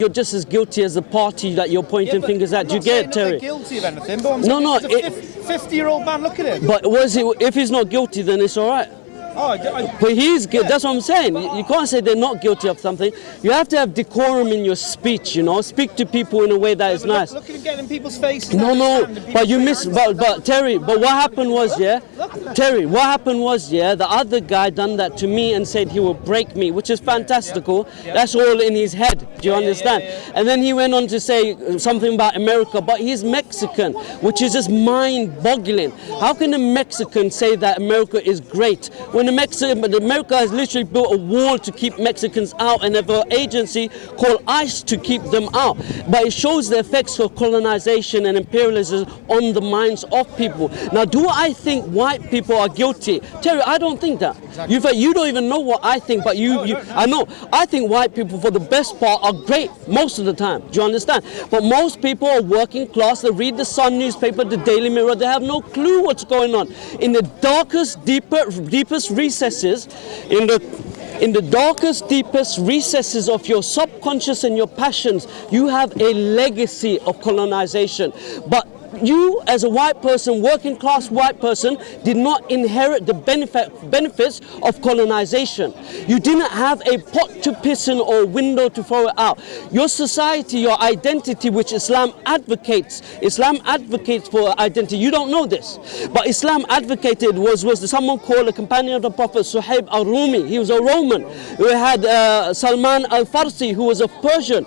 You're just as guilty as the party that you're pointing fingers at. Do you get it, Terry? They're guilty of anything, but I'm saying No, this is a 50-year-old man. Look at him. But if he's not guilty, then it's all right. Oh, but he's guilty. That's what I'm saying. You can't say they're not guilty of something. You have to have decorum in your speech, you know. Speak to people in a way that is nice. Look at him getting in people's faces. No, but you miss. But Terry. But what happened was, Terry. What happened was, the other guy done that to me and said he will break me, which is fantastical. That's all in his head. Do you understand? And then he went on to say something about America, but he's Mexican, which is just mind-boggling. How can a Mexican say that America is great when America has literally built a wall to keep Mexicans out and have an agency called ICE to keep them out? But it shows the effects of colonization and imperialism on the minds of people. Now, do I think white people are guilty? Terry, I don't think that. Exactly. You don't even know what I think, but I know. I think white people, for the best part, are great most of the time. Do you understand? But most people are working class. They read the Sun newspaper, the Daily Mirror. They have no clue what's going on. In the darkest, deepest recesses, in the darkest, deepest recesses of your subconscious and your passions, you have a legacy of colonization. But you, as a white person, working class white person, did not inherit the benefits of colonization. You didn't have a pot to piss in or a window to throw it out. Your society, your identity, which Islam advocates for identity. You don't know this, but Islam advocated was someone called a companion of the Prophet, Suhaib al-Rumi. He was a Roman. We had Salman al-Farsi, who was a Persian.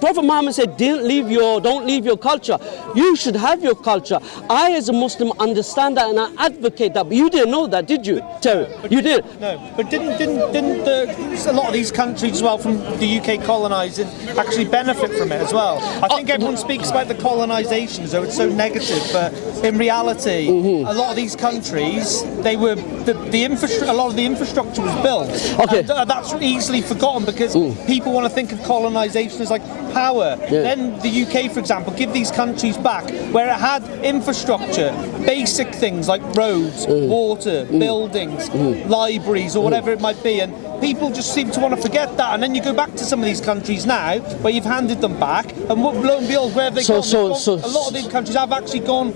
Prophet Muhammad said, don't leave your culture. You should have your culture. I, as a Muslim, understand that and I advocate that. But you didn't know that, did you, Terry? You did. No, but didn't a lot of these countries as well from the UK colonising actually benefit from it as well? I think everyone speaks about the colonisation as though it's so negative, but in reality, a lot of these countries, they were a lot of the infrastructure was built. Okay. And that's easily forgotten because people want to think of colonisation as like power. Yeah. Then the UK, for example, give these countries back where it had infrastructure, basic things like roads, water, buildings, libraries, or whatever it might be, and people just seem to want to forget that. And then you go back to some of these countries now where you've handed them back, and lo and behold, where have they gone? A lot of these countries have actually gone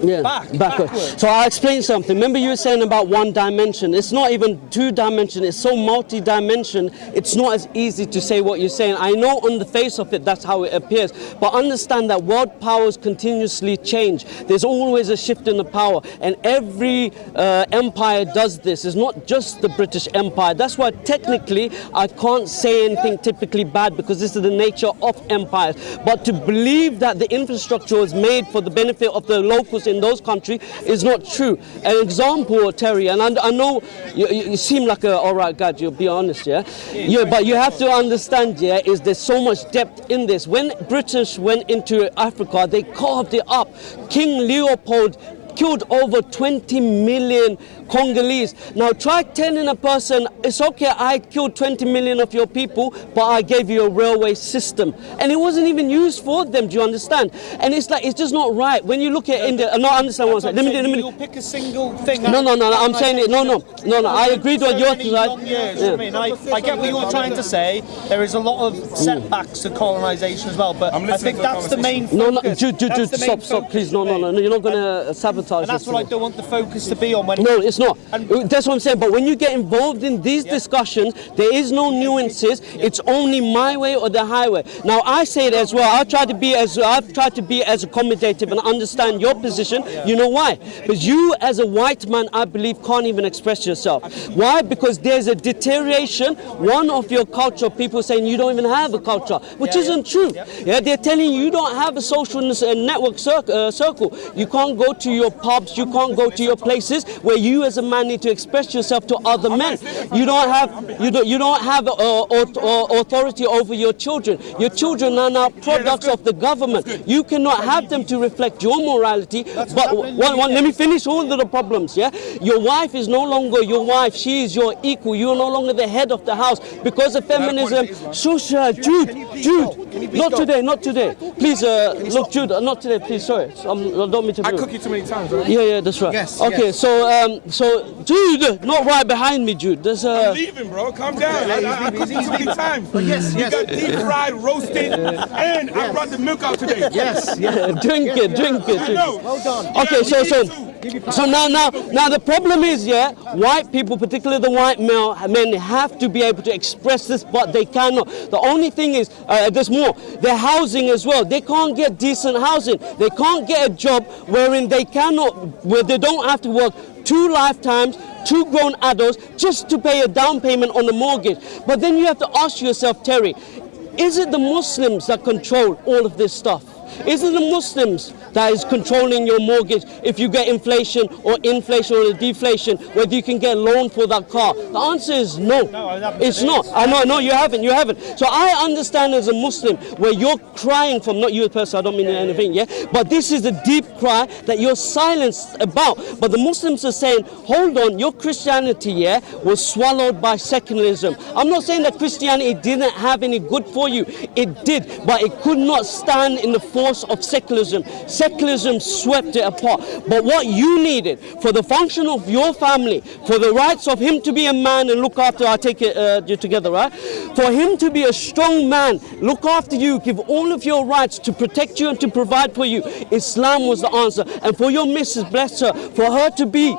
backwards. So I'll explain something. Remember you were saying about one dimension. It's not even two dimension. It's so multi-dimension. It's not as easy to say what you're saying. I know on the face of it that's how it appears, but understand that world powers continuously change. There's always a shift in the power, and every empire does this. It's not just the British Empire. That's why technically I can't say anything typically bad, because this is the nature of empires. But to believe that the infrastructure was made for the benefit of the locals in those countries is not true. An example, Terry, and I know you seem like a alright guy, you'll be honest, but you have to understand, is there's so much depth in this. When British went into Africa, they carved it up. King Leopold killed over 20 million Congolese. Now try telling a person, it's okay, I killed 20 million of your people, but I gave you a railway system. And it wasn't even used for them, do you understand? And it's like, it's just not right. When you look at India, I understand what I'm saying. Let me you'll pick a single thing. No, I'm saying it, no, I agree with your side. I get what you're trying to say. There is a lot of setbacks to colonisation as well, but I think that's the main focus. Dude, stop, please, no, you're not going to sabotage. And that's what I don't want the focus to be on. No, it's not. That's what I'm saying. But when you get involved in these discussions, there is no nuances. It's only my way or the highway. Now I say it as well. I've tried to be as accommodative and understand your position. You know why? Because you, as a white man, I believe, can't even express yourself. Why? Because there's a deterioration. One of your culture, people saying you don't even have a culture, which isn't true. They're telling you don't have a social network circle. You can't go to your pubs. You can't go to your places where you as a man need to express yourself to other men. You don't have authority over your children. Your children are now products of the government. You cannot have them to reflect your morality. But let me finish all of the problems. Your wife is no longer your wife. She is your equal. You are no longer the head of the house because of feminism. Jude, not today. please, look, Jude, not today, please, sorry. I don't mean to I be cook you too many times, right? Yeah, that's right. Yes, okay, yes. so, Jude, not right behind me, Jude. There's I'm leaving, bro. Calm down. I cooked you too many times. Yes, You yes. got deep fried, roasted, and I brought the milk out today. Yes, yes. drink it. I know. Well done. Okay, Yeah, so we need to. So now the problem is, yeah, white people, particularly the white men, have to be able to express this, but they cannot. The only thing is, there's more. Their housing as well. They can't get decent housing. They can't get a job where they don't have to work 2 lifetimes, 2 grown adults just to pay a down payment on the mortgage. But then you have to ask yourself, Terry, is it the Muslims that control all of this stuff? Is it the Muslims that is controlling your mortgage if you get inflation or deflation, whether you can get a loan for that car? The answer is no. No, I haven't. It's not. I know, no, you haven't. So I understand as a Muslim where you're crying from, not you as a person, I don't mean anything, yeah? But this is a deep cry that you're silenced about. But the Muslims are saying, hold on, your Christianity, yeah, was swallowed by secularism. I'm not saying that Christianity didn't have any good for you. It did, but it could not stand in the force of secularism. Secularism swept it apart. But what you needed for the function of your family, for the rights of him to be a man and look after, I take it you together, right? For him to be a strong man, look after you, give all of your rights to protect you and to provide for you. Islam was the answer. And for your Mrs. Bless her, for her to be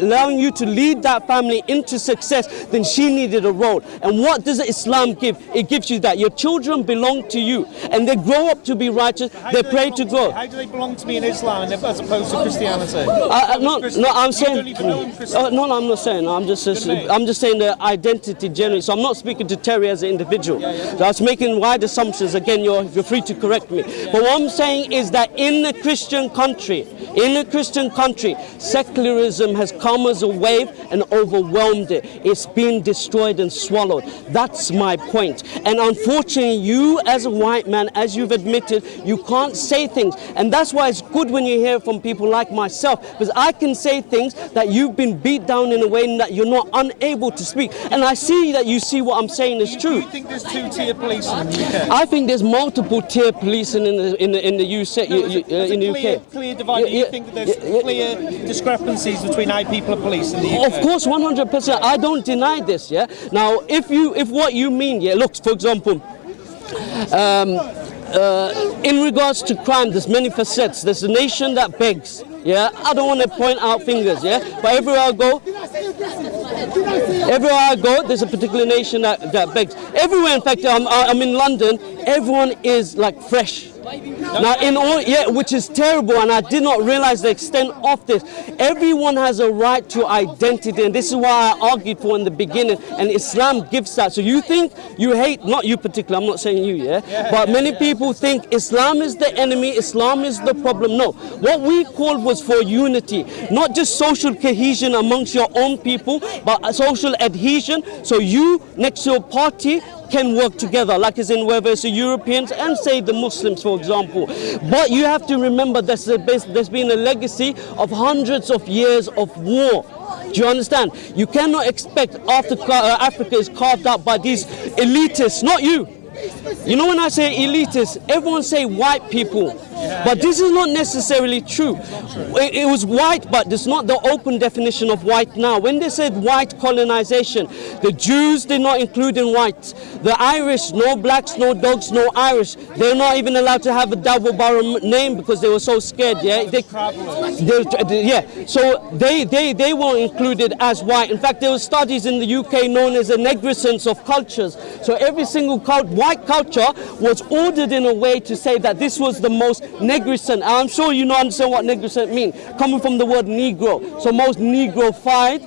allowing you to lead that family into success, then she needed a role. And what does Islam give? It gives you that. Your children belong to you and they grow up to be righteous, they pray to God. How do they belong to me in Islam as opposed to Christianity? No, I'm saying. You don't even know in Christianity. No, I'm not saying. I'm just saying the identity generally. So I'm not speaking to Terry as an individual. So I was making wide assumptions. Again, you're free to correct me. But what I'm saying is that in a Christian country, secularism has come as a wave and overwhelmed it. It's been destroyed and swallowed. That's my point. And unfortunately, you as a white man, as you've admitted, you can't say things. And that's why it's good when you hear from people like myself, because I can say things that you've been beat down in a way that you're not unable to speak. And I see that you see what I'm saying is true. Do you think there's 2-tier policing in the UK? I think there's multiple tier policing in the UK. Clear divide. Do you think that there's clear discrepancies between how people are policed in the UK? Of course, 100%. I don't deny this. Yeah. Now, if what you mean, yeah, look, for example. In regards to crime, there's many facets. There's a nation that begs. Yeah, I don't want to point out fingers. Yeah, but everywhere I go, there's a particular nation that begs. Everywhere, in fact, I'm in London. Everyone is like fresh. Now, which is terrible, and I did not realize the extent of this. Everyone has a right to identity, and this is why I argued for in the beginning, and Islam gives that. So you think you hate, not you particularly, I'm not saying you, but many people think Islam is the enemy, Islam is the problem. No, what we called was for unity, not just social cohesion amongst your own people, but a social adhesion, so you next to your party can work together, like as in whether it's the Europeans and say the Muslims, for example. But you have to remember there's been a legacy of hundreds of years of war. Do you understand? You cannot expect after Africa is carved out by these elitists, not you. You know, when I say elitists, everyone say white people, but this is not necessarily true. It was white, but it's not the open definition of white now. When they said white colonization, the Jews did not include in white. The Irish, no blacks, no dogs, no Irish. They're not even allowed to have a double barrel name because they were so scared. So they weren't included as white. In fact, there were studies in the UK known as a negrescence of cultures. So every single white culture was ordered in a way to say that this was the most negrescent. I'm sure you understand what negrescent means, coming from the word Negro. So most Negro-fied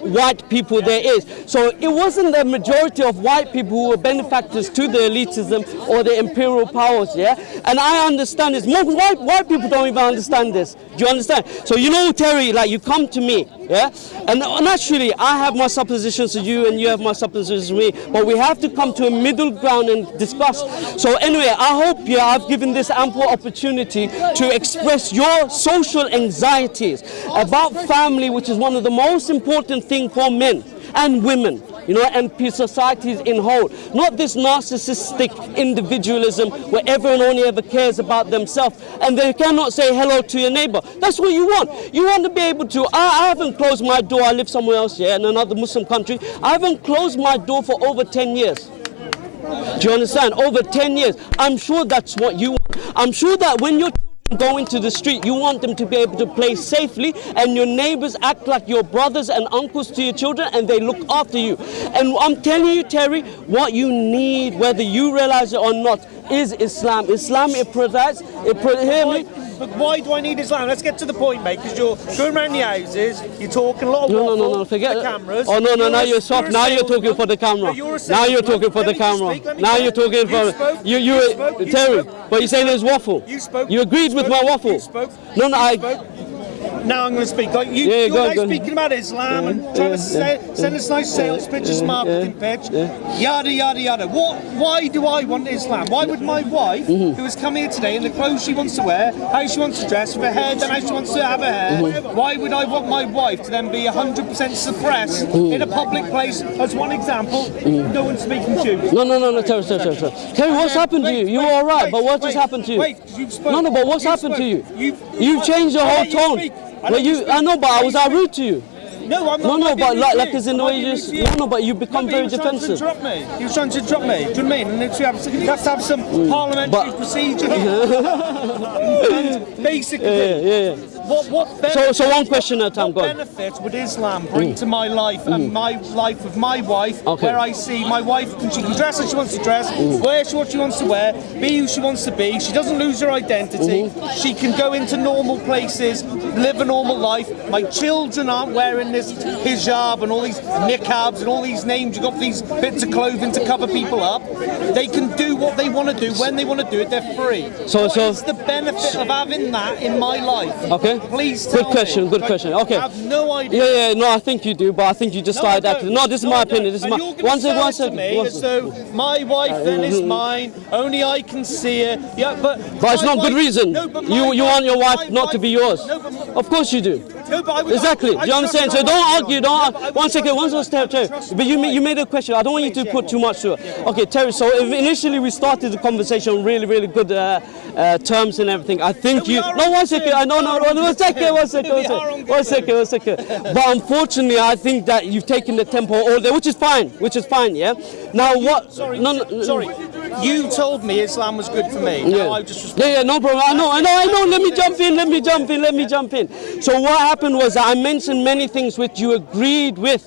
white people there is. So it wasn't the majority of white people who were benefactors to the elitism or the imperial powers, yeah? And I understand this. Most white people don't even understand this. Do you understand? So Terry, like you come to me, yeah? And naturally, I have my suppositions to you and you have my suppositions to me, but we have to come to a middle ground and discuss. So anyway, I hope I've given this ample opportunity to express your social anxieties about family, which is one of the most important things for men and women. you know, and societies in whole. Not this narcissistic individualism where everyone only ever cares about themselves and they cannot say hello to your neighbor. That's what you want. You want to be able to, I haven't closed my door, I live somewhere else, in another Muslim country. I haven't closed my door for over 10 years. Do you understand? Over 10 years. I'm sure that's what you want. I'm sure that when your children go into the street, you want them to be able to play safely and your neighbors act like your brothers and uncles to your children and they look after you. And I'm telling you, Terry, what you need, whether you realize it or not, is Islam. Islam, it provides, hear me? But why do I need Islam? Let's get to the point, mate, because you're going around the houses, you're talking a lot of No, forget the cameras. Oh, no, now you're soft. Now you're talking for the camera. Now you're talking for the camera. Now you're talking for... You Terry, but you're saying there's waffle. You spoke. You agreed with my waffle. You spoke. No, Now I'm going to speak. Like you're now speaking about Islam and trying to send us nice sales pitches, marketing pitch, yada yada yada. Why do I want Islam? Why would my wife, who has come here today in the clothes she wants to wear, how she wants to dress, with her hair done how she wants to have her hair, why would I want my wife to then be 100% suppressed in a public place? As one example, no one's speaking to you. No, Terry. Terry, what's happened to you? You were all right, but what just happened to you? No, but what's happened to you? You've changed your whole tone. I know, but was I rude to you? No, I'm not. No, but like it's in the way you just... No, but you become very defensive. He was trying to interrupt me. Do you know what I mean? And you have to have some parliamentary procedure. And basically, what benefit, so one question at a time, what benefit would Islam bring to my life and my life of my wife, where I see my wife, she can dress as she wants to dress, wear what she wants to wear, be who she wants to be, she doesn't lose her identity, she can go into normal places, live a normal life, my children aren't wearing this hijab and all these niqabs and all these names, you've got these bits of clothing to cover people up, they can do what they want to do, when they want to do it, they're free. What is the benefit of having that in my life? Okay. Please tell me. Good question. Okay. I have no idea. No, I think you do, but I think you just started acting. No, this is my opinion. This is my... One second. As though my wife then is mine, only I can see her. Yeah, but it's not good reason. No, but you want your wife not to be yours. No, but of course you do. No, but exactly. Do you understand? So don't argue. One second. Terry. But you made a question. I don't want you to put too much to it. Okay, Terry. So initially we started the conversation on really good terms and everything. I think you. No, one second. One second. But unfortunately, I think that you've taken the tempo all day, which is fine. Yeah. Now what? Sorry. You told me Islam was good for me. Now I just no problem. I know. Let me jump in. So what happened was I mentioned many things which you agreed with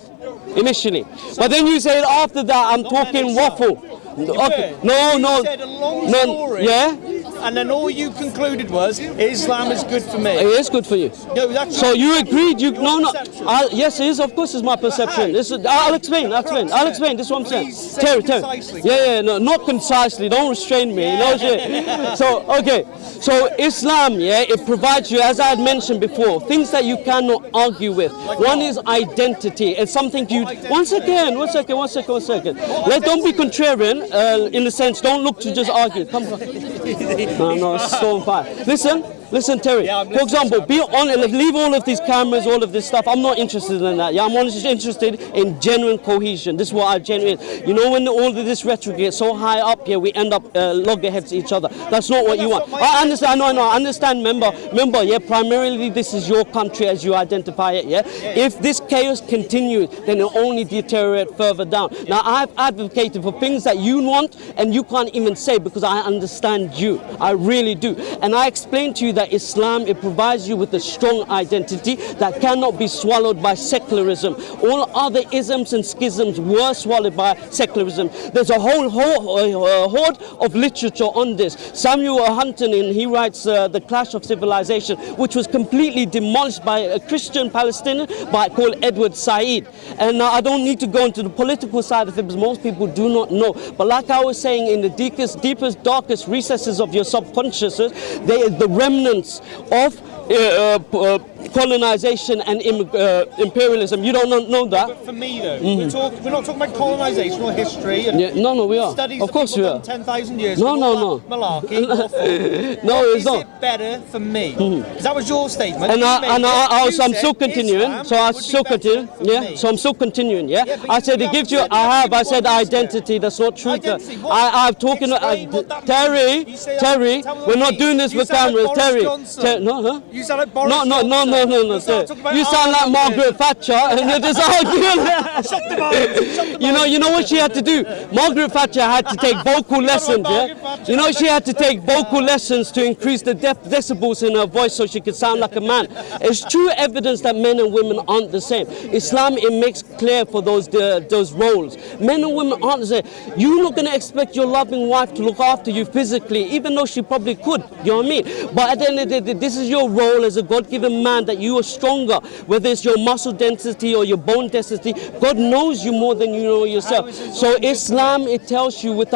initially, but then you said after that I'm talking waffle. Okay. You said a long story. Yeah. And then all you concluded was Islam is good for me. It is good for you. No, that's so you agreed. Yes, it is. Of course, it's my perception. I'll explain. This is what I'm saying. Terry. No, not concisely. Don't restrain me. No shit. So okay. So Islam, it provides you, as I had mentioned before, things that you cannot argue with. One is identity. It's something you. One second. Don't be contrarian. In the sense, don't look to just argue. Come on. No, it's still on fire. Listen, Terry. For example, be honest. Leave all of these cameras, all of this stuff. I'm not interested in that. I'm only interested in genuine cohesion. This is what I genuinely. You know, when all of this rhetoric gets so high up here, we end up loggerheads to each other. That's not what you want. I understand. No, I understand. Remember. Primarily this is your country as you identify it. If this chaos continues, then it'll only deteriorate further down. Now, I've advocated for things that you want and you can't even say because I understand you. I really do. And I explained to you that Islam, it provides you with a strong identity that cannot be swallowed by secularism. All other isms and schisms were swallowed by secularism. There's a whole horde of literature on this. Samuel Huntington, he writes The Clash of Civilization, which was completely demolished by a Christian Palestinian called Edward Said. And I don't need to go into the political side of it because most people do not know. But like I was saying, in the deepest, darkest recesses of your subconsciousness, there is the remnants of colonization and imperialism. You don't know that? But for me, though, we're not talking about colonisation or history. And Yeah, no, we are. studies Of course we are. 10,000 years No, ago, no, all no. that Malarkey, awful. No, it's Is not. it better for me? Because that was your statement. And You I, made and it. I, You so I'm said still continuing. Islam So I would be still better continue. for Yeah. me. So I'm still continuing. Yeah. Yeah, but I you said it haven't gives you. said I what have. I you said want to say. identity. That's not true. Identity, what? I'm talking. Explain what that Terry. means. You say Terry. tell me what We're it not means. doing this You with sound like cameras. Boris Terry. Johnson. No, huh? You sound like Boris No. Johnson. You sound like Margaret Thatcher, and you're just arguing. Shut the mouth. You know what she had to do? Margaret Thatcher had to take vocal lessons, yeah? Margaret Thatcher. You know she had to take vocal lessons to increase the decibels in her voice so she could sound like a man. It's true evidence that men and women aren't the same. Islam, it makes clear for those roles. Men and women aren't the same. You're not going to expect your loving wife to look after you physically, even though she probably could, you know what I mean? But at the end of the day, this is your role as a God-given man, that you are stronger, whether it's your muscle density or your bone density. God knows you more than you know yourself. So Islam, it tells you with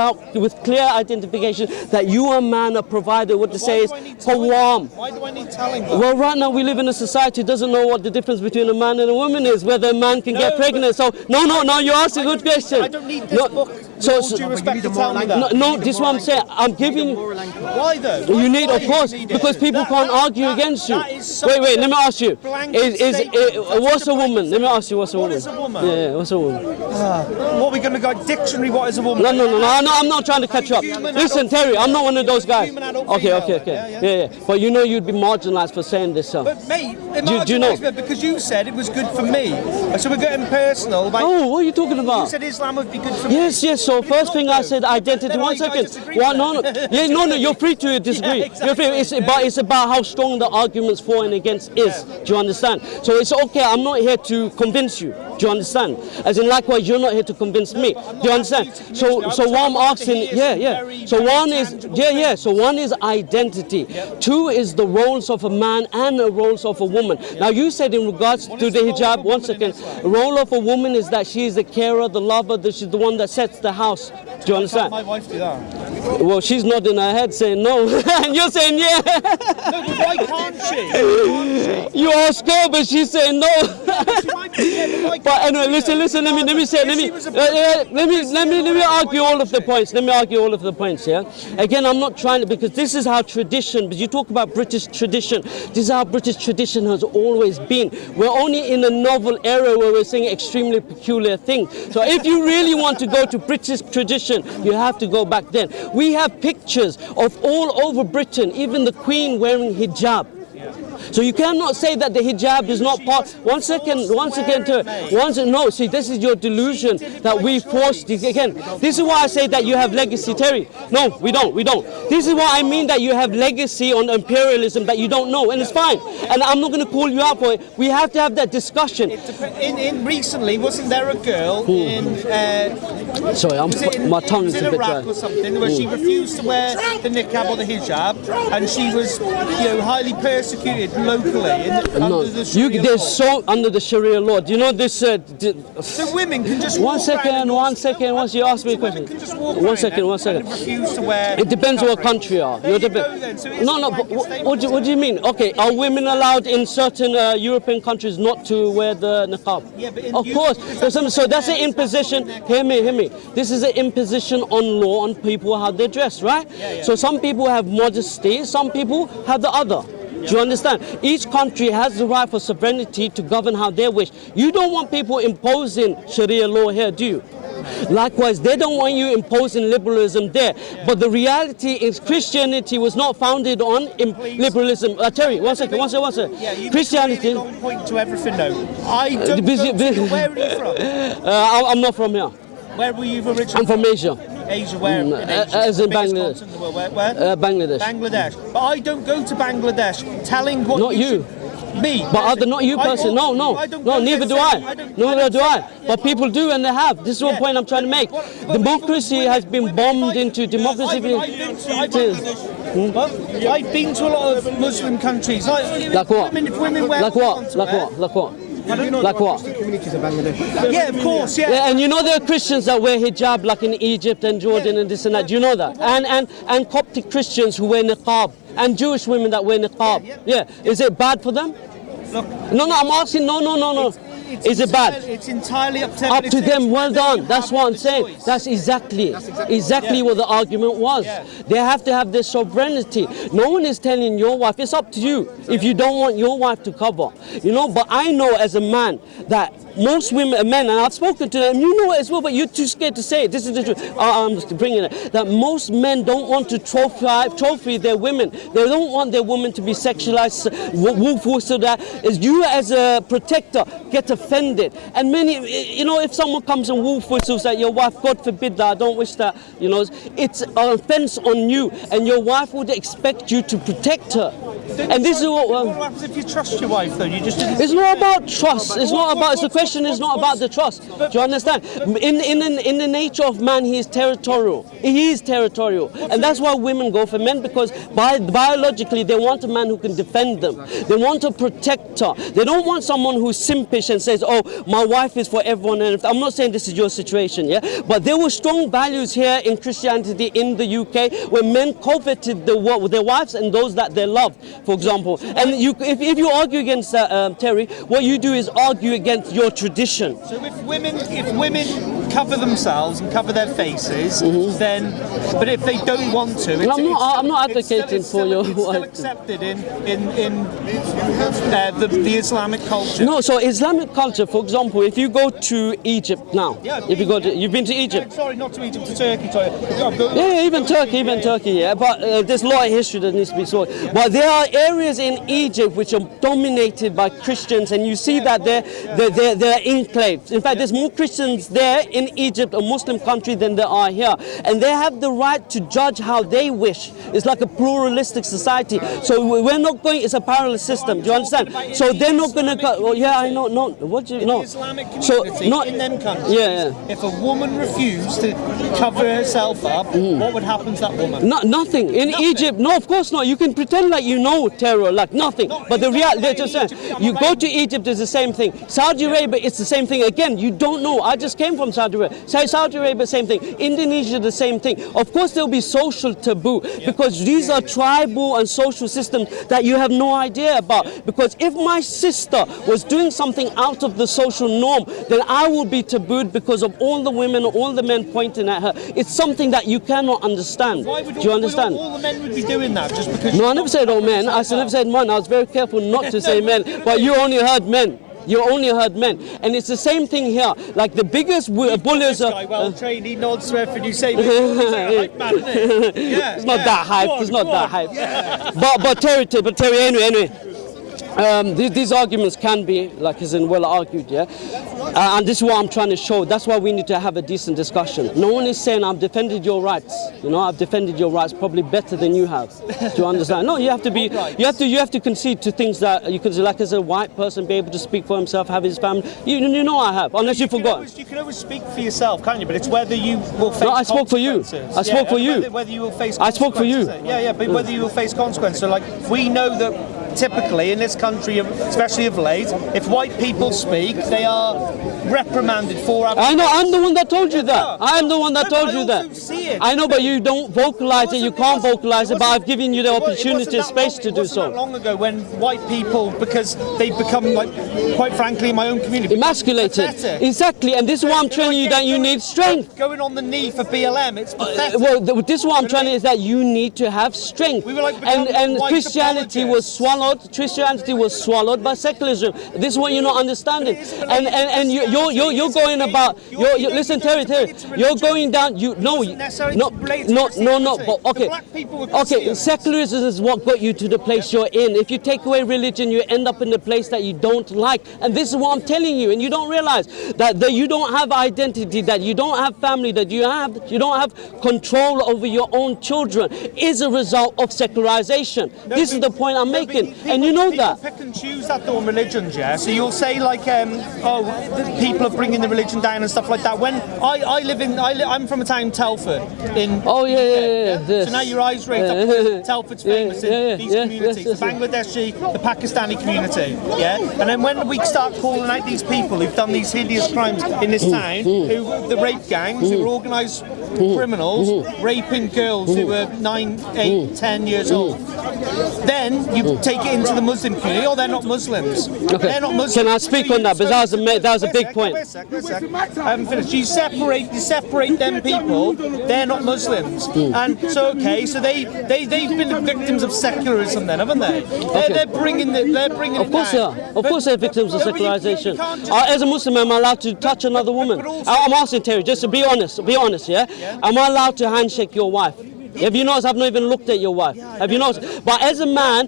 clear identification that you are a man, a provider. What to say is Qawwam. Why do I need telling that? Well, right now we live in a society that doesn't know what the difference between a man and a woman is, whether a man can get pregnant. So no, you asked a good question. I don't need this book. So, With all due respect to tell me that. no, this is what I'm saying. I'm giving you. Why though? You need, Why of course, do you need it? because people can't argue against you. that is such Wait, let me ask you. blanket statement. What's a woman? Let me ask you, what's a woman? What is a woman? Yeah, what's a woman? What are we going to go dictionary? What is a woman? No, I'm not trying to catch you up. Human Listen, adult Terry, I'm not one of those guys. Human adult Okay. female. Yeah. But you know you'd be marginalized for saying this, sir. But mate, Do you know? because you said it was good for me. So we're getting personal. Like, Oh, what are you talking you about? said Islam would be good for me. Yes. So But first it's thing not, I though. said identity. Then One I second. disagree Well, with that. Yeah, no. You're free to disagree. Yeah, exactly. You're free. It's about how strong the arguments for and against is. Do you understand? So it's okay. I'm not here to convince you. Do you understand? As in, likewise, you're not here to convince me. Do you understand? So what I'm asking, So one is identity. Two is the roles of a man and the roles of a woman. Now you said in regards to the hijab. One second. The role of a woman is that she is the carer, the lover. She's the one that sets the house. Do you understand? My wife do that. Well, she's nodding her head saying no, and you're saying yeah. No, but why can't she? You ask her, but she's saying no. But anyway, listen. Let me argue all of the points. Yeah. Again, I'm not trying to, because this is how tradition. But you talk about British tradition. This is how British tradition has always been. We're only in a novel era where we're saying extremely peculiar things. So if you really want to go to British tradition, you have to go back then. We have pictures of all over Britain, even the Queen wearing hijab. So you cannot say that the hijab is not part. One second. No, see, this is your delusion that we forced. Again, this is why I say that you have legacy, Terry. No, we don't. This is why I mean that you have legacy on imperialism that you don't know, and it's fine. And I'm not going to call you out for it. We have to have that discussion. In recently, wasn't there a girl in? Sorry, my tongue is a bit Iraq dry. or something where she refused to wear the niqab or the hijab, and she was, highly persecuted locally under the Sharia law. There's so under the Sharia law. Do you know this? So women can just One walk second. around Once you ask me a question. Can just walk One around second. and refuse to wear. It depends what covering. country you are. There you go then. So it's No. a But blanket statement, what do you mean? Okay, are women allowed in certain European countries not to wear the niqab? Yeah, but in of you- course. because So that's an imposition. Hear me. This is an imposition on law on people how they dress, right? Yeah. So some people have modesty. Some people have the other. Do you understand? Each country has the right for sovereignty to govern how they wish. You don't want people imposing Sharia law here, do you? Likewise, they don't want you imposing liberalism there. But the reality is Christianity was not founded on liberalism. Terry, one second. Yeah, you Christianity. make a really long point to everything though. I don't go where are you from? I'm not from here. Where were you originally? I'm from Asia. Asia, where? In Asia? As in Biggest Bangladesh. continent in the world. Where? Bangladesh. Bangladesh. But I don't go to Bangladesh telling what Not you. should- Me. But not you personally. No. I don't go Neither there do saying- I. don't- Neither don't do say- I. yeah, But people do, and they have. This is one point I'm trying to make. Democracy has been bombed into democracy. I've been to a lot of Muslim countries. Like what? If women wear Like what? Like what? Yeah, of course, yeah. Yeah, and you know there are Christians that wear hijab like in Egypt and Jordan and this and that. Do you know that? And Coptic Christians who wear niqab. and Jewish women that wear niqab. Yeah. Is it bad for them? Look, No, I'm asking. No. Is it bad? It's entirely up to them. Up to them, well done. You That's have what I'm the saying. choice. That's exactly what the argument was. Yeah. They have to have their sovereignty. No one is telling your wife, it's up to you if you don't want your wife to cover. But I know as a man that most men, and I've spoken to them, you know it as well, but you're too scared to say it. This is the truth. I'm just bringing it. That most men don't want to trophy their women. They don't want their women to be sexualized, woeful, so that as you as a protector get offended. And many, if someone comes and wolf whistles at your wife, God forbid that, I don't wish that, it's an offense on you, and your wife would expect you to protect her. And this is what happens if you trust your wife, though? You just didn't. it's not about trust. It's not about. The question is not about the trust. Do you understand? In the nature of man, he is territorial. He is territorial, and that's why women go for men, because biologically they want a man who can defend them. They want a protector. They don't want someone who's simpish and says, "Oh, my wife is for everyone." And I'm not saying this is your situation, yeah. But there were strong values here in Christianity in the UK where men coveted their wives and those that they loved, for example. And if you argue against that, Terry, what you do is argue against your tradition. So if women cover themselves and cover their faces, then, but if they don't want to, I'm not advocating for your It's still accepted in the Islamic culture. No, so Islamic culture, for example, if you go to Egypt now, you've been to Egypt. Sorry, not to Egypt, to Turkey. Yeah, even Turkey, yeah. But there's a lot of history that needs to be sorted. But there are areas in Egypt which are dominated by Christians, and you see that they're enclaves. In fact, there's more Christians there in Egypt, a Muslim country, than there are here. And they have the right to judge how they wish. It's like a pluralistic society. So we're not going, it's a parallel system. Do you understand? So they're not going to go, well, yeah, I know, no, what do you know? In the Islamic community, in them countries, if a woman refused to cover herself up, what would happen to that woman? Nothing. In Egypt, no, of course not. You can pretend like you know terror, like nothing. But the reality, just saying, you go to Egypt, it's the same thing. Saudi Arabia, it's the same thing. Again, you don't know. I just came from Saudi Arabia. Saudi Arabia, same thing. Indonesia, the same thing. Of course, there'll be social taboo because these are tribal and social systems that you have no idea about. Because if my sister was doing something out of the social norm, then I would be tabooed because of all the women, all the men pointing at her. It's something that you cannot understand. Do you understand? All the men would be doing that just because. No, I never said all men. I never said men. I was very careful not to say men. But you only heard men. You only heard men, and it's the same thing here. Like the biggest bullies are. Well trained, he nods to everything you say. Hype man, isn't it? Yeah, it's not that hype. It's not that hype. But Terry, anyway. These arguments can be, like as in well argued, yeah? And this is what I'm trying to show. That's why we need to have a decent discussion. No one is saying I've defended your rights. I've defended your rights probably better than you have. Do you understand? No, you have to concede to things that you could, like as a white person, be able to speak for himself, have his family. You know I have, unless you forgot. You can always speak for yourself, can't you? But it's whether you will face. No, I spoke for you. I spoke for you. Whether you will face. I spoke for you. Yeah, but whether you will face consequences. So, like, we know that. Typically in this country, especially of late, if white people speak, they are reprimanded for. I know, I'm the one that told you that. I'm the one that told you that. See it. I know, but you don't vocalize it. You can't vocalize it. But I've given you the opportunity and space to do so. It wasn't that long ago when white people, because they've become, like, quite frankly, in my own community, emasculated. Pathetic. Exactly, and this is why I'm telling you that you need strength. Going on the knee for BLM, it's pathetic. Well, this is what I'm trying to is that you need to have strength. We were like and Christianity was swallowed. Christianity was swallowed by secularism. This is what you're not understanding. And you're going about. Listen, Terry. You're going down. But okay. Secularism is what got you to the place you're in. If you take away religion, you end up in the place that you don't like. And this is what I'm telling you. And you don't realize that you don't have identity, that you don't have family, that you don't have control over your own children. Is a result of secularization. This is the point I'm making, and you know that. pick and choose that though in religions, yeah. So you'll say like, the people are bringing the religion down and stuff like that. When I'm from a town, Telford. Oh yeah. So now your eyes raised up. Telford's famous in these communities, yes, the Bangladeshi, the Pakistani community, yeah. And then when we start calling out these people who've done these hideous crimes in this town, who the rape gangs, who are organised criminals, raping girls who were 9, 8, 10 years old, then you take it into the Muslim community. Oh, they're not Muslims. Okay. They're not Muslims. Can I speak on that? Because that was a big point. Wait a sec. I haven't finished. You separate them people. They're not Muslims, and so so they've been victims of secularism, then, haven't they? They're bringing it. Of course they are. Of course they're victims of secularization. As a Muslim, am I allowed to touch another woman? I'm asking Terry, just to be honest, yeah? Am I allowed to handshake your wife? Have you noticed I've not even looked at your wife? Have you noticed? But as a man,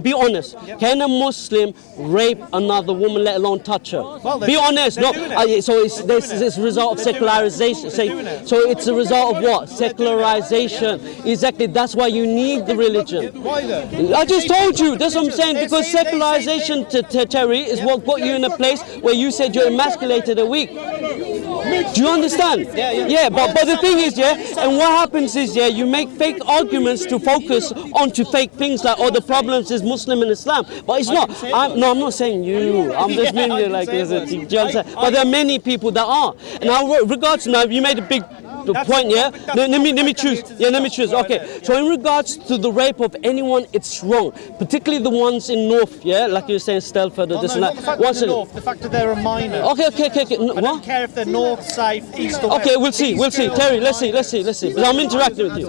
be honest, can a Muslim rape another woman, let alone touch her? Well, be honest. No. So this is a result of secularization. So it's a result of what? Secularization. Exactly. That's why you need the religion. Why though? I just told you. That's what I'm saying. Because secularization, Terry, is what got you in a place where you said you're emasculated and weak. Do you understand? Yeah. But the thing is, and what happens is, you make fake arguments to focus onto fake things like, the problems is Muslim and Islam. But it's not. I'm not saying you. I'm just meaning you like this. Do you understand? But there are many people that are. Now, regards to now, you made a big point, Let me choose. Let me choose. Okay. So in regards to the rape of anyone, it's wrong. Particularly the ones in North, like you were saying, Stelford or this and that. The fact that they're a minor. Okay. I don't care if they're north, south, east or west. Okay, we'll see. Terry, let's see. But I'm interacting with you.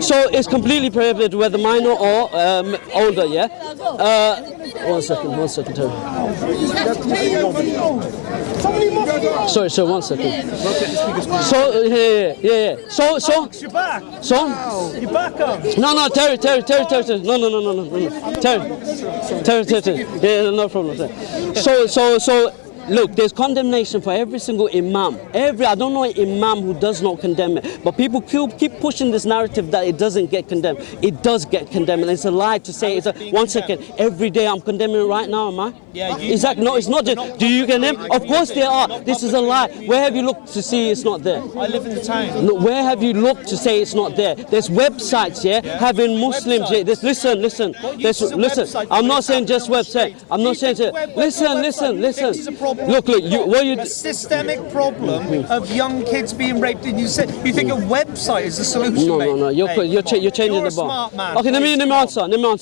So it's completely prohibited whether minor or older, One second, Terry. Sorry, 1 second. So, yeah. So. You're back. So. You're back on. No, Terry. No. Terry. Yeah, no problem. So. Look, there's condemnation for every single imam. I don't know an imam who does not condemn it. But people keep pushing this narrative that it doesn't get condemned. It does get condemned. And it's a lie to say, one second, every day I'm condemning it right now, am I? Yeah, exactly. No, it's not just, do you condemn? Of course there are. This is a lie. Where have you looked to see it's not there? I live in the town. No, where have you looked to say it's not there? There's websites, having Muslims. Listen. I'm not saying just website. I'm not saying listen. Look. A systemic problem of young kids being raped, and you think a website is the solution? No. You're changing the bar. Smart man. Okay, let me answer. I know,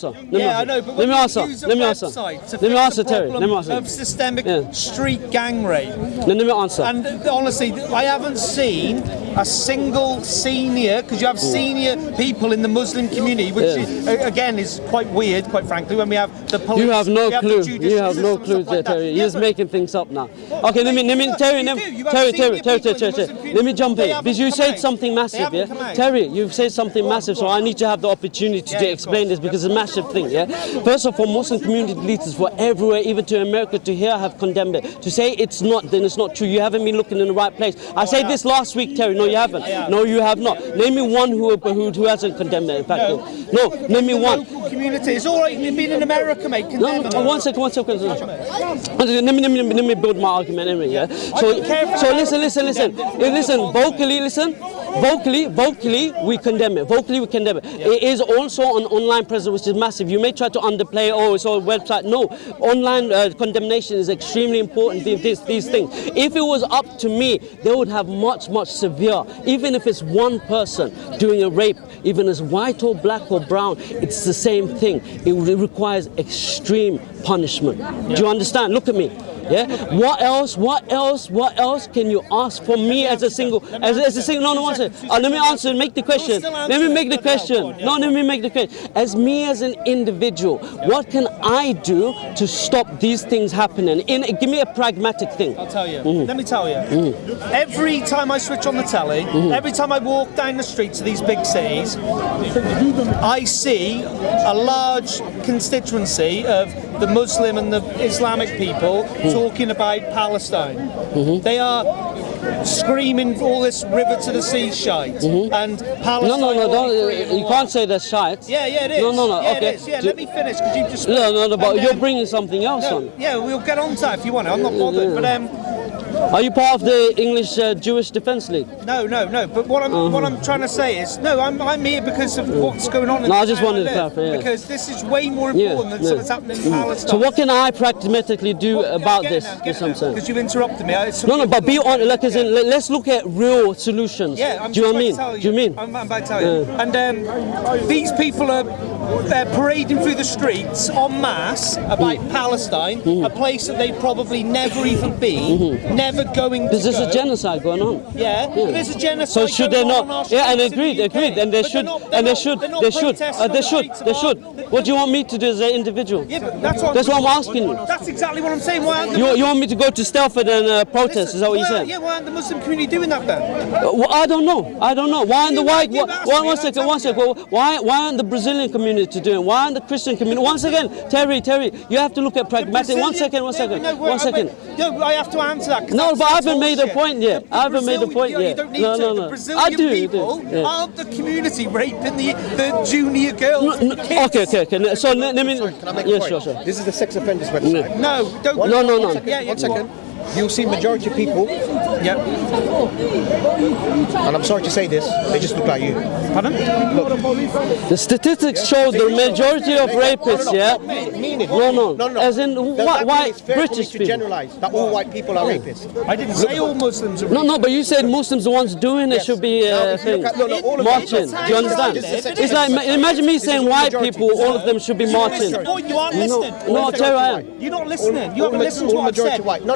but let me answer, Terry. Let me answer. Of systemic street gang rape. Let me answer. And honestly, I haven't seen a single senior, because you have senior people in the Muslim community, which again is quite weird, quite frankly, when we have the police. You have no clue. You have no clue there, Terry. You're just making things up now. Okay, let me Terry. Let me jump in because you said something massive, Terry, you've said something massive, so I need to have the opportunity to explain this because it's a massive thing, First of all, Muslim community leaders for everywhere, even to America, to here have condemned it. To say it's not, then it's not true. You haven't been looking in the right place. I said this last week, Terry. No, you haven't. No, you have not. Name me one who hasn't condemned it. In fact, no. Name me one. Local community. It's all right. You've been in America, mate. No, 1 second. Let me build my argument anyway, So listen. Vocally, we condemn it. It is also an online presence, which is massive. You may try to underplay, it's all website. No, online condemnation is extremely important. These things. If it was up to me, they would have much severe. Even if it's one person doing a rape, even as white or black or brown, it's the same thing. It requires extreme punishment. Do you understand? Look at me. What else can you ask from me as a single? No, one second. Let me answer and make the question. Let me make the question. As me as an individual, what can I do to stop these things happening? Give me a pragmatic thing. I'll tell you. Let me tell you. Every time I switch on the telly, every time I walk down the streets of these big cities, I see a large constituency of the Muslim and the Islamic people talking about Palestine. They are screaming all this river to the sea shite and Palestine. No, will be free and all you that. can't say that's shite. Yeah, it is. No, yeah, okay. It is. Yeah, let me finish because you've just. No, but And, you're bringing something else on. Yeah, we'll get on to that if you want. I'm not bothered. But Are you part of the English Jewish Defence League? no. But what I'm trying to say is, no, I'm here because of what's going on in No, the I just town wanted to live, clarify, yeah. because this is way more important than something that's happening in Palestine. So what can I pragmatically do about this? That's what I'm saying. Because you interrupted me. No, but be on. Like, as in, let's look at real solutions. Yeah, I'm do you know what I mean? just about to tell Do you mean? I'm about to tell you. And these people are parading through the streets en masse about Palestine, a place that they've probably never even been, never going to There's go. a genocide going on. Yeah, there's a genocide. So should they going on not? our Yeah, and streets in the agreed, UK. and they But should, they're not they should. protesting the They rights should. of- What do you want me to do as an individual? Yeah, but that's what I'm asking you. That's exactly what I'm saying. Why aren't the You want me to go to Stelford and protest? Is that what you said? Yeah, why aren't the Muslim community doing that then? Well, I don't know. Why aren't the white? you asked me, One second. Why aren't the Brazilian community doing? Why aren't the Christian community? Once again, Terry, you have to look at pragmatic. One second. No, I have to answer that. 'cause No, that's but I haven't made a bullshit. point yet. I haven't made a point You yet. don't need No. to. The I Brazilian do. people Yeah. aren't the community raping the junior girls. and kids. Okay. So let me. Can I make a Yeah, point? sure. This is the sex offenders website. No, don't. No. One second. You'll see majority of people, Yeah. and I'm sorry to say this, they just look like you. Pardon? The statistics show the majority of rapists, yeah. Mean it. No. As in, Does that mean white it's fair for me British to people. generalize that all white people are rapists? I didn't say all Muslims are. No, but you said Muslims, the ones doing it, Yes. should be Now, if you thing, look at- no, all of marching. them. Do you understand? This is a sex It's like offender. imagine me This is saying the white majority. people, all of them should be marching. That's the point. You aren't listening. No, Terry, I am. You're not listening. You all haven't listened all to what I've majority said. white. No.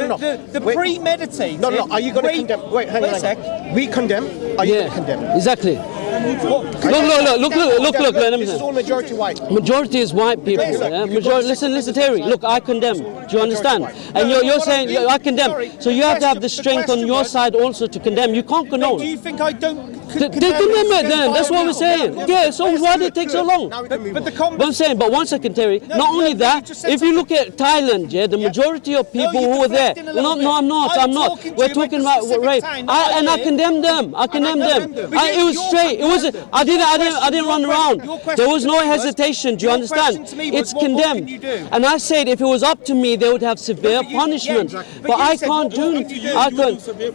The Wait. premeditated. No. Are you going to rape- condemn? Wait, hang on. a sec. We condemn. Are you going Yeah, to condemn? exactly. Look, let me This is say. all majority white. Majority is white people. Yeah? Listen, Terry. Look, I condemn. Do you understand? And you're saying I condemn. So you have to have the strength on your side also to condemn. You can't Do condone. you think I don't? They condemn it then. That's what we're saying. Yeah. So why did it take so long? Now we can move But on. the But I'm saying, but one second, Terry. Not only you that, just said if you look at Thailand, yeah, the majority of people you're who were there. deflecting a little No, I'm bit. not. I'm I'm not. talking to We're you about talking the about specific rape. time, not And I idea. condemn them. I condemn them. But It was your straight. It was. I didn't run around. your question There was no to me was- hesitation. Do you your understand? question to me was, It's what more condemned. can you do? And I said if it was up to me, they would have severe but you- punishment. yeah, exactly. But But you I said, can't what do. can you do? I You can't. do severe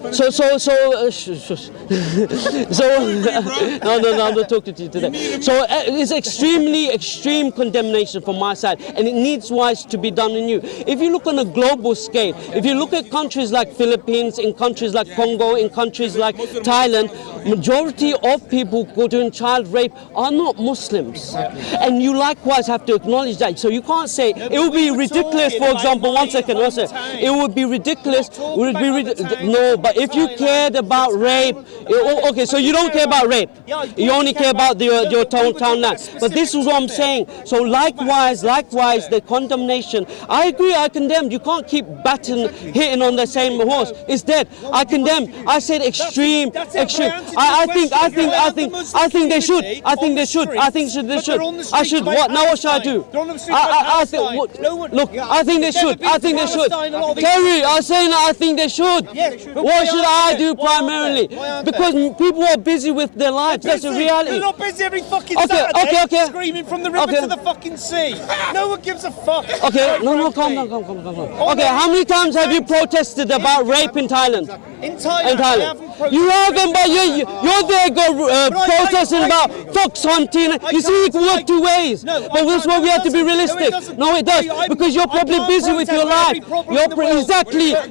So. No, I'm not talking to you today. So it's extreme condemnation from my side, and it needs wise to be done in you. If you look on a global scale, if you look at countries like Philippines, in countries like Congo, in countries like Thailand, majority of people who are doing child rape are not Muslims, and you likewise have to acknowledge that. So you can't say it would be ridiculous. For example, one second. It would be ridiculous. No, but if you cared about rape, okay, so you don't care about rape. You only care about your town land. But this is what I'm saying. So likewise, the condemnation. I agree. I condemn. You can't keep hitting on the same horse. It's dead. I condemn. I said extreme. I think they should. I think they should. I should. What? Now what should I do? Look, I think they should. Terry, I'm saying that I think they should. What should I do primarily? Because people are busy with their lives. That's a reality. They're not busy every fucking Okay, Saturday okay. screaming from the river Okay. to the fucking sea. No one gives a fuck. Okay, no, calm frankly. down. Okay, how many times have you protested about rape in Thailand? In Thailand, I haven't protested. You haven't, but you're there protesting about fox hunting. You see, it can work two ways. No, But that's why we have to be realistic. No, it does. Because you're probably busy with your life.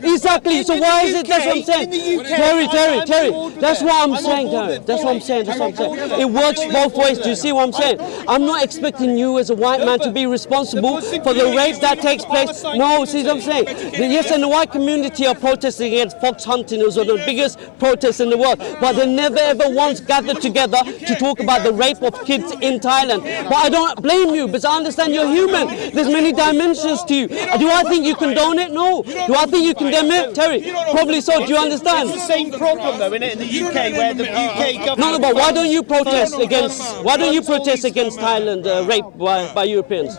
Exactly. So why is it? That's what I'm saying. Terry. That's what I'm saying, Terry. That's what I'm saying. It works both ways. Do you see what I'm saying? I'm not expecting you as a white man to be responsible for the rape that takes place. No, see what I'm saying? Yes, and the white community are protesting against fox hunting. It was one of the biggest protests in the world. But they never ever once gathered together to talk about the rape of kids in Thailand. But I don't blame you because I understand you're human. There's many dimensions to you. Do I think you condone it? No. Do I think you condemn it? Terry, probably so. Do you understand? It's the same problem though, isn't it, in the UK where the UK government... No, but why don't you protest against Thailand rape by Europeans?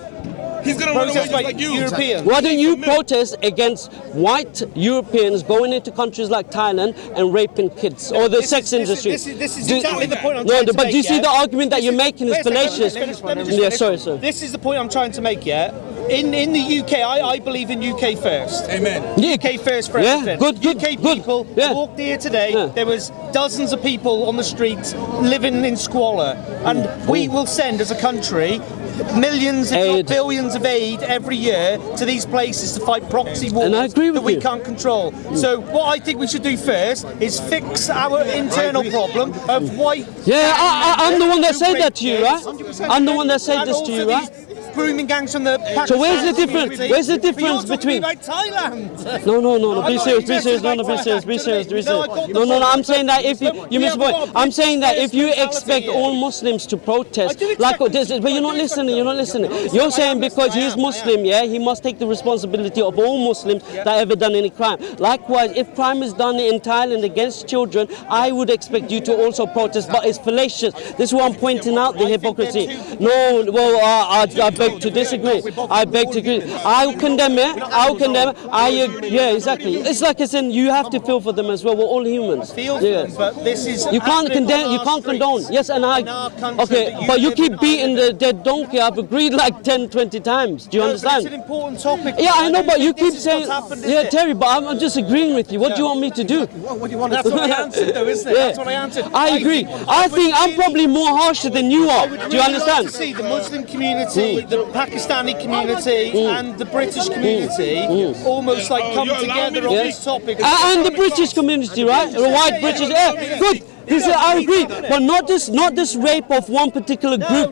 He's gonna run away Protest just like you. Europeans. Why don't you protest against white Europeans going into countries like Thailand and raping kids or the sex industry? This is Do- exactly the point I'm No, trying to but make, do you see yeah? the argument that you're making is Wait a second, fallacious? let me just Yeah, finish. sorry. This is the point I'm trying to make, yeah? In the UK, I believe in UK first. Amen. Yeah. UK first for Yeah, everything. good, UK good. people Yeah. walked here today. Yeah. There was dozens of people on the streets living in squalor, and we will send as a country millions, if Aid. not billions, of aid every year to these places to fight proxy wars And I agree with that we you. can't control. So what I think we should do first is fix our internal problem of white. Yeah, I'm the one that who said that rape to you, kids. right? I'm the one that said And this to you, also right? these grooming gangs from the So where's the Pakistan difference? community. Where's the But you're difference talking between? about Thailand. No, I'm be not serious, interested no, in be serious, be serious, be serious. I got the No, point. I'm saying that if you miss the have point. got a I'm saying that if you mentality expect here. all Muslims to protest, I do like expect this, but you're not listening, you're not listening. You're saying because he's Muslim, yeah, he must take the responsibility of all Muslims that ever done any crime. Likewise, if crime is done in Thailand against children, I would expect you to also protest, but it's fallacious. This is what I'm pointing out, the hypocrisy. No, well, I beg to disagree. I beg to agree. I condemn it. I'll condemn it. Yeah, exactly. It's like I said, you have to feel for them as well. We're all humans. Feel for them, but this is You can't happening condemn. on You our can't condone. streets, Yes, and in our country Okay, that but you live keep in. beating the dead donkey. I've agreed like 10, 20 times. Do you No, but understand? It's an important topic. Yeah, I know, don't but you think keep this is saying, what's happened, is yeah, it? Terry, but I'm just agreeing with you. What do you want me to do? What do you want us That's to what I answered, though, isn't it? Yeah. That's what I answered. I agree. I think I'm probably more harsher than you are. Do you Really like understand? to see the Muslim community, the Pakistani community, and the British community almost like come you're allowing me together to on speak? this topic. And the British community, right? The white British, yeah, good. This is, I agree, but not this rape of one particular group.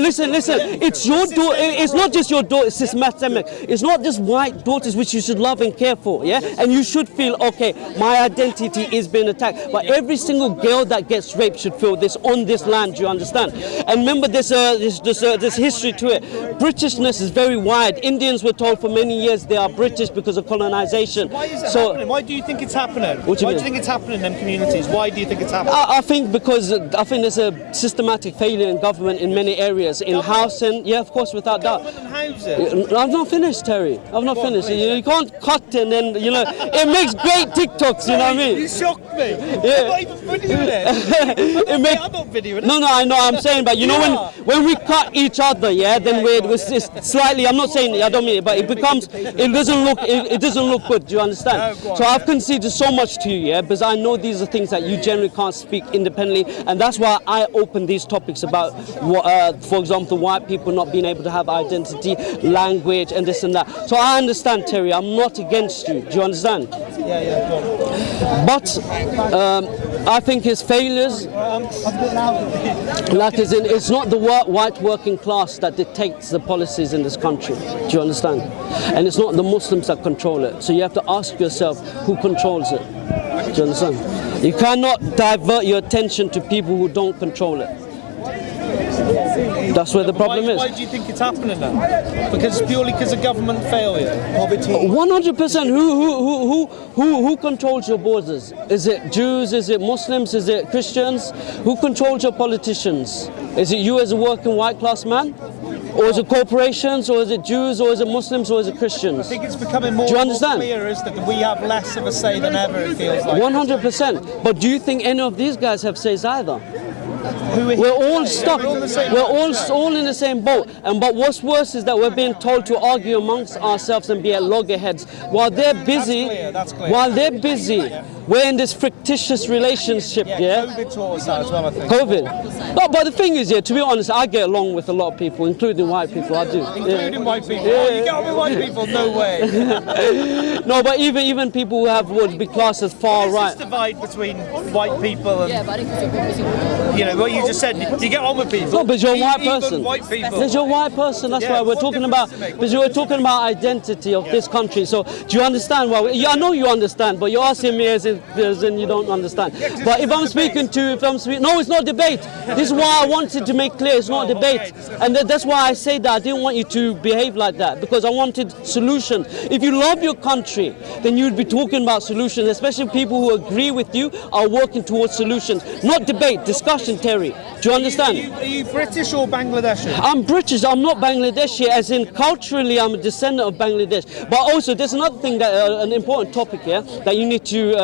Listen, it's your daughter. It's not just your daughter. It's systemic. It's not just white daughters which you should love and care for, yeah. And you should feel okay. My identity is being attacked. But every single girl that gets raped should feel this on this land. Do you understand? And remember, this history to it. Britishness is very wide. Indians were told for many years they are British because of colonization. Why is it So. happening? Why do you think it's happening? What do you Why do mean? you think it's happening in them communities? Why do you think it's happening? I think because I think there's a systematic failure in government in many areas, in housing, yeah, of course, without doubt. Government and housing. I've not finished, Terry. I've not finished. You can't cut and then, it makes great TikToks, you know what I You mean? shocked me. Yeah. I'm not even videoing it. It make- I'm not videoing it. No, I know, I'm saying, but when we cut each other, yeah, then it's slightly, I'm not saying, I don't mean it, but it doesn't look good, do you understand? go on, So I've conceded so much to you, yeah, because I know these are things that you generally can't speak independently, and that's why I open these topics about, for example, white people not being able to have identity, language, and this and that. So I understand, Terry, I'm not against you, do you understand? Yeah, go on. But I think his failures, like as in, it's not the white working class that dictates the policies in this country. Do you understand? And it's not the Muslims that control it. So you have to ask yourself who controls it. Do you understand? You cannot divert your attention to people who don't control it. That's where the problem is. Why do you think it's happening then? Purely because of government failure? Poverty. 100%. Who controls your borders? Is it Jews? Is it Muslims? Is it Christians? Who controls your politicians? Is it you as a working white class man? Or is it corporations? Or is it Jews? Or is it Muslims? Or is it Christians? I think it's becoming more Do you and more understand? clear is that we have less of a say than ever, it feels like. 100%. But do you think any of these guys have says either? We're all stuck. We're all in the same We're boat. all in the same boat. But what's worse is that we're being told to argue amongst ourselves and be at loggerheads while they're busy. That's clear. While they're busy, we're in this fictitious relationship. Yeah. COVID taught us that as well, I think. COVID. No, but the thing is, yeah, to be honest, I get along with a lot of people, including white people. I do. Including white people. Oh, you get on with white people? No way. No, but even people who have what would be classed as far There's right. this divide between white people and, what you just said. Do you get on with people? No, but you're a white Even person. white people. Because you're a white person. That's Yeah, why we're what talking difference about. does it make? Because we're talking about identity of this country. So do you understand why? I know you understand, but you're asking me as in you don't understand. But if I'm speaking to, no, it's not debate. This is why I wanted to make clear it's not debate, and that's why I say that I didn't want you to behave like that because I wanted solution. If you love your country, then you'd be talking about solutions, especially people who agree with you are working towards solutions, not debate, discussion. Terry. Do you understand? Are you British or Bangladeshi? I'm British, I'm not Bangladeshi, as in culturally I'm a descendant of Bangladesh. But also there's another thing, that an important topic here that you need to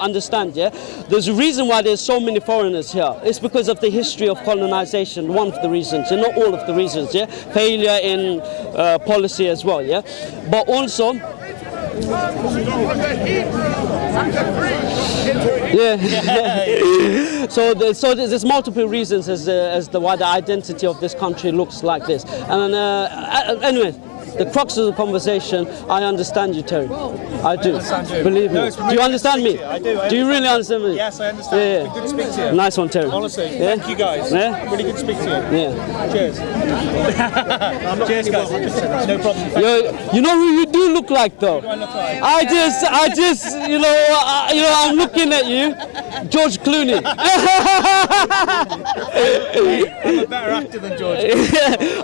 understand. Yeah, there's a reason why there's so many foreigners here. It's because of the history of colonization, one of the reasons, and not all of the reasons. Yeah, failure in policy as well. Yeah, but also. Yeah. So there's multiple reasons as to why the identity of this country looks like this. And anyway, the crux of the conversation, I understand you, Terry. I do. Believe me. Do you understand me? I do. Do you really understand me? Yes, I understand. Yeah. Good to speak to you. Nice one, Terry. Honestly, Yeah? thank you guys. Yeah? Really good to speak to you. Yeah. Cheers. Cheers, guys. No problem. Thank You know who you do look like, though? I look like? I just, I'm looking at you, George Clooney. I'm a better actor than George.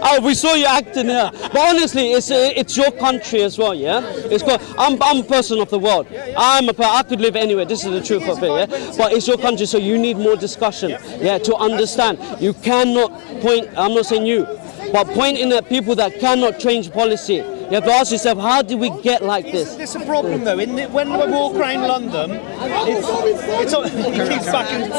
Oh, we saw you acting here. But honestly, it's your country as well, yeah. I'm a person of the world. I could live anywhere. This is the truth of it, yeah. But it's your country, so you need more discussion, yeah, to understand. You cannot point. I'm not saying you, but pointing at people that cannot change policy. You have to ask yourself, how did we get like this? Isn't this a problem though? When we walk around London, it's he keeps fucking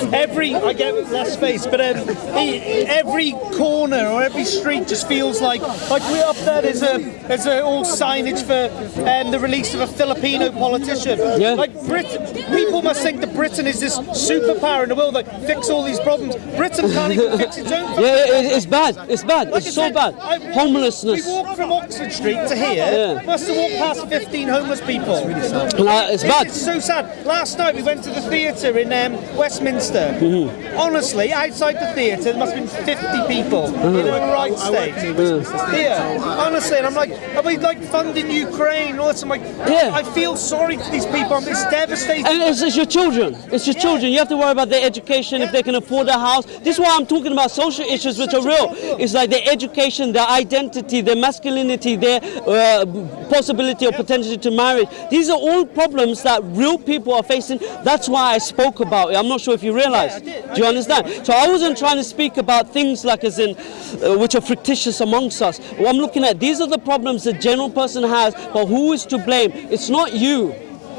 I get less space, but every corner or every street just feels like we're up there. There's a all signage for the release of a Filipino politician. Yeah. Like people must think that Britain is this superpower in the world that fix all these problems. Britain can't even fix its own. Yeah, it's bad. It's bad. Like It's I so said, bad. Homelessness. We walked from Oxford Street to here. Yeah. Must have walked past 15 homeless people. It's bad. It's so sad. Last night we went to the theatre in Westminster. Mm-hmm. Honestly, outside the theatre there must have been 50 people in a right state. Yeah, honestly, and I'm like, are we like funding Ukraine? And all this? I'm like, Yeah. I feel sorry for these people. It's devastating. And it's your children. It's your children. You have to worry about their education, if they can afford a house. This is why I'm talking about social issues which are real. It's like their education, their identity, their masculinity, their possibility or potential to marry. These are all problems that real people are facing. That's why I spoke about it. I'm not sure if you realize. Do you understand? So I wasn't trying to speak about things like as in which are fictitious amongst us. What I'm looking at, these are the problems the general person has, but who is to blame? It's not you,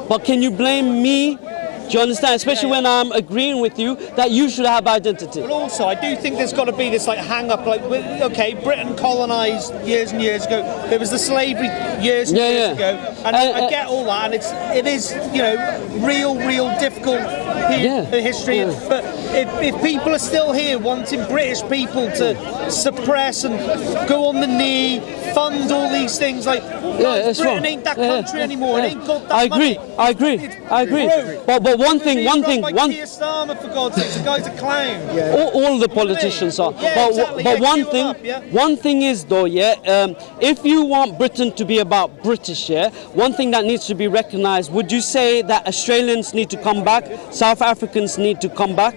but can you blame me? Do you understand? Especially when I'm agreeing with you that you should have identity. But also, I do think there's got to be this like hang-up. Like, okay, Britain colonised years and years ago. There was the slavery years and years ago, and I get all that. And it is real difficult history. Yeah. But if people are still here wanting British people to suppress and go on the knee, fund all these things, like it's Britain wrong. ain't that country anymore. It ain't got that I agree. money. I agree. But one thing. Keir Starmer, for God's sake, the guy's a clown. All the politicians are. Yeah, but exactly. but Yeah, one queue thing, up, yeah. one thing is though, if you want Britain to be about British, one thing that needs to be recognised. Would you say that Australians need to come back, South Africans need to come back,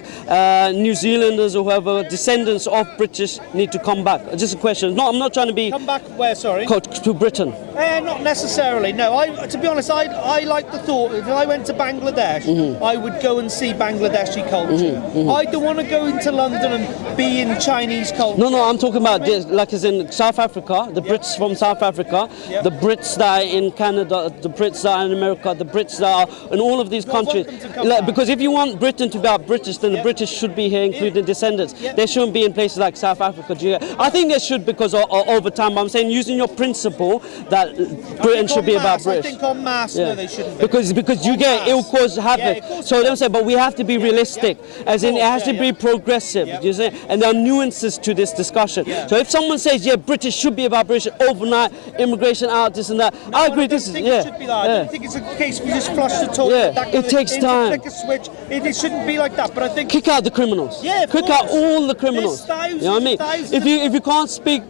New Zealanders or whoever, descendants of British need to come back? Just a question. No, I'm not trying to be Come back where? Sorry. to Britain. Not necessarily. No, to be honest, I like the thought. If I went to Bangladesh, I would go and see Bangladeshi culture. I don't want to go into London and be in Chinese culture. No, I'm talking about this, like as in South Africa, the Brits from South Africa, the Brits that are in Canada, the Brits that are in America, the Brits that are in all of these countries. welcome to come back. Because if you want Britain to be about British, then the British should be here, including descendants. They shouldn't be in places like South Africa. I think they should because over time, I'm saying using your principle that Britain should be about British. I think en masse, no, they shouldn't be. Because you get it'll cause havoc. So they say, but we have to be realistic, as in it has to be progressive. You see, and there are nuances to this discussion. So if someone says, British should be about British overnight immigration out this and that, I agree. This is it should be that. I don't think it's a case we just flush the toilet. It takes time. Flick a switch. It shouldn't be like that. But I think kick out the criminals. Kick out all the criminals. You know what I mean? If you can't speak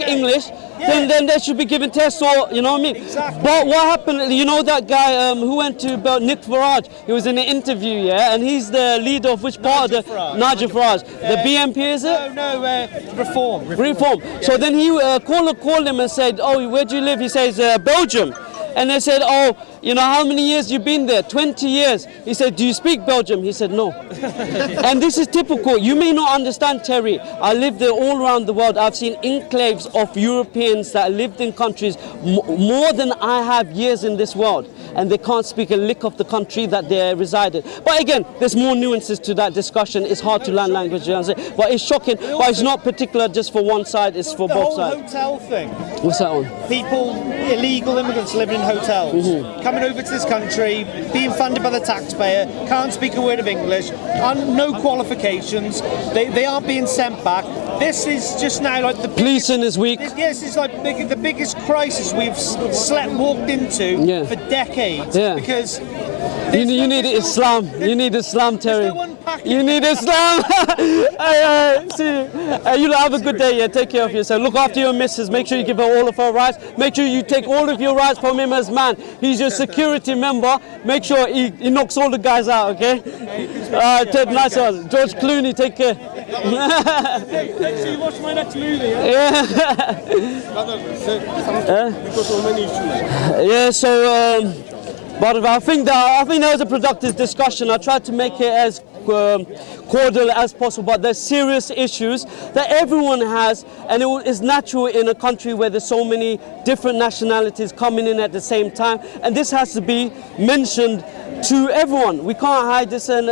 English, then they should be given tests or you know what I mean. Exactly. But what happened? You know that guy who went to Nick Farage? He was in an interview, and he's the leader of which part of the Nigel Farage? The BNP, is it? No, Reform. Reform. So then he caller called him and said, "Oh, where do you live?" He says, "Belgium." And they said, "Oh, you know, how many years you've been there? 20 years. He said, do you speak Belgium? He said, no. And this is typical. You may not understand, Terry. I lived there all around the world. I've seen enclaves of Europeans that lived in countries more than I have years in this world. And they can't speak a lick of the country that they reside in. But again, there's more nuances to that discussion. It's hard to learn language, you know what I'm saying? But it's shocking. But it's not particular just for one side, it's for both sides. The whole hotel thing. What's that one? People, illegal immigrants living in hotels, coming over to this country, being funded by the taxpayer, can't speak a word of English, no qualifications, they aren't being sent back. This is just now like the policing is weak. Yes, it's like the biggest crisis we've walked into for decades. Yeah. Because you need Islam. You need Islam, Terry. You need Islam. See, you have a good day. Yeah, take care of yourself. Look after your missus. Make sure you give her all of her rights. Make sure you take all of your rights from him as man. He's your security member. Make sure he knocks all the guys out. Okay. Ted, nice one. George Clooney, take care. Make sure you watch my next movie. Yeah. Because of many issues. Yeah. So. But I think that was a productive discussion. I tried to make it as cordial as possible, but there's serious issues that everyone has, and it is natural in a country where there's so many different nationalities coming in at the same time, and this has to be mentioned to everyone. We can't hide this, and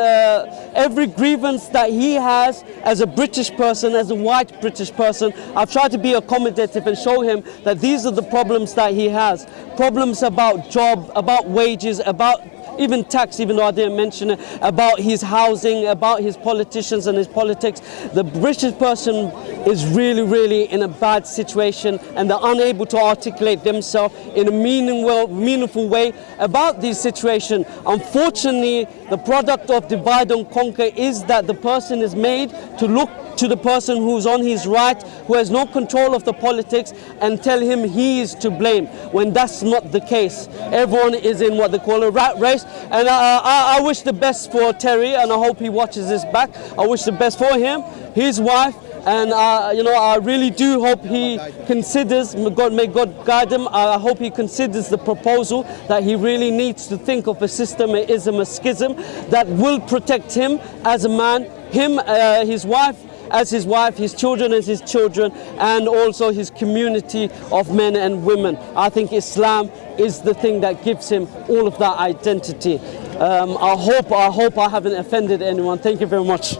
every grievance that he has as a British person, as a white British person, I've tried to be accommodative and show him that these are the problems that he has. Problems about job, about wages, about even tax, even though I didn't mention it, about his housing, about his politicians and his politics. The British person is really, really in a bad situation, and they're unable to articulate themselves in a meaningful way about this situation. Unfortunately, the product of divide and conquer is that the person is made to look to the person who's on his right, who has no control of the politics, and tell him he is to blame, when that's not the case. Everyone is in what they call a rat race, and I wish the best for Terry, and I hope he watches this back. I wish the best for him, his wife, and I really do hope he considers, may God guide him, I hope he considers the proposal that he really needs to think of a system, a ism, a schism that will protect him as a man, him, his wife, as his wife, his children as his children, and also his community of men and women. I think Islam is the thing that gives him all of that identity. I hope I haven't offended anyone. Thank you very much.